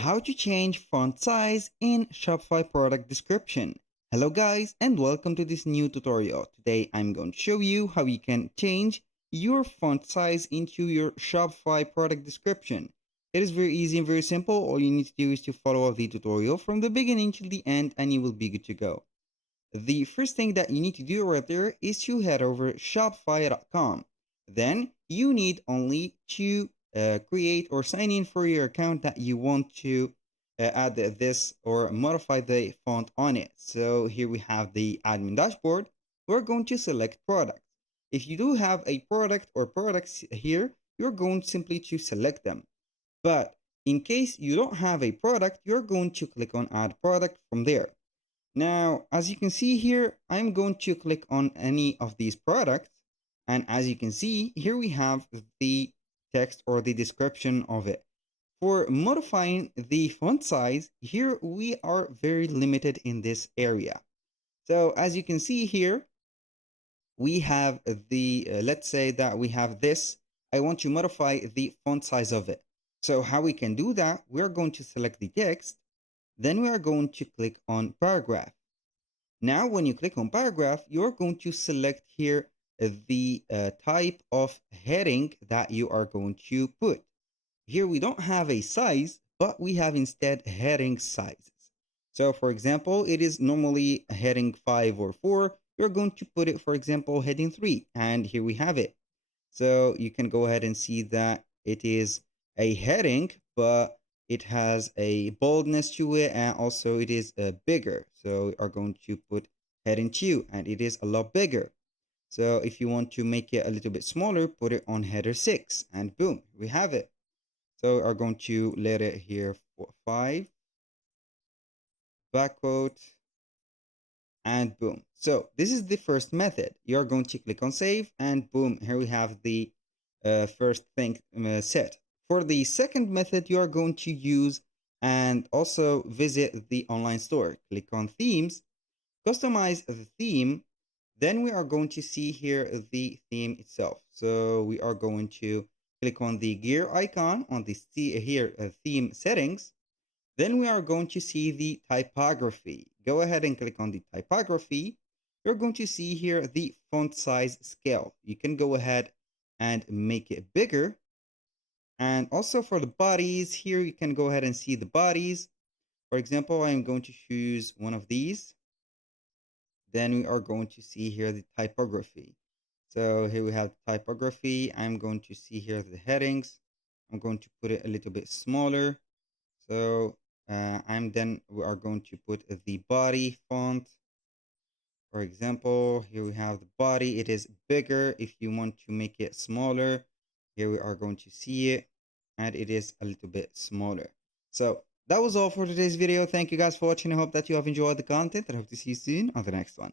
How to change font size in Shopify Product Description. Hello guys and welcome to this new tutorial. Today I'm going to show you how you can change your font size into your Shopify Product Description. It is very easy and very simple. All you need to do is to follow the tutorial from the beginning to the end and you will be good to go. The first thing that you need to do right there is to head over shopify.com. Then you need only to create or sign in for your account that you want to add this or modify the font on it. So here we have the admin dashboard. We're going to select products. If you do have a product or products here, you're going simply to select them. But in case you don't have a product, you're going to click on add product from there. Now, as you can see here, I'm going to click on any of these products. And as you can see, here we have the text or the description of it. For modifying the font size, here we are very limited in this area. So as you can see here, we have the, let's say that we have this. I want to modify the font size of it. So how we can do that, we're going to select the text. Then we are going to click on paragraph. Now, when you click on paragraph, you're going to select here the type of heading that you are going to put. Here we don't have a size, but we have instead heading sizes. So for example, it is normally heading 5 or 4. You're going to put it, for example, heading 3. And here we have it. So you can go ahead and see that it is a heading, but it has a boldness to it, and also it is bigger. So we are going to put heading 2, and it is a lot bigger. So if you want to make it a little bit smaller, put it on header 6, and boom, we have it. So we are going to let it here for 5, backquote, and boom. So this is the first method. You're going to click on save, and boom, here we have the first thing set. For the second method, you are going to use and also visit the online store. Click on themes, customize the theme. Then we are going to see here the theme itself. So we are going to click on the gear icon on the here theme settings. Then we are going to see the typography. Go ahead and click on the typography. You're going to see here the font size scale. You can go ahead and make it bigger. And also for the bodies, here you can go ahead and see the bodies. For example, I'm going to choose one of these. Then we are going to see here the typography. So here we have typography. I'm going to see here the headings. I'm going to put it a little bit smaller. So we are going to put the body font. For example, here we have the body. It is bigger. If you want to make it smaller, here we are going to see it, and it is a little bit smaller. So that was all for today's video. Thank you guys for watching. I hope that you have enjoyed the content, and I hope to see you soon on the next one.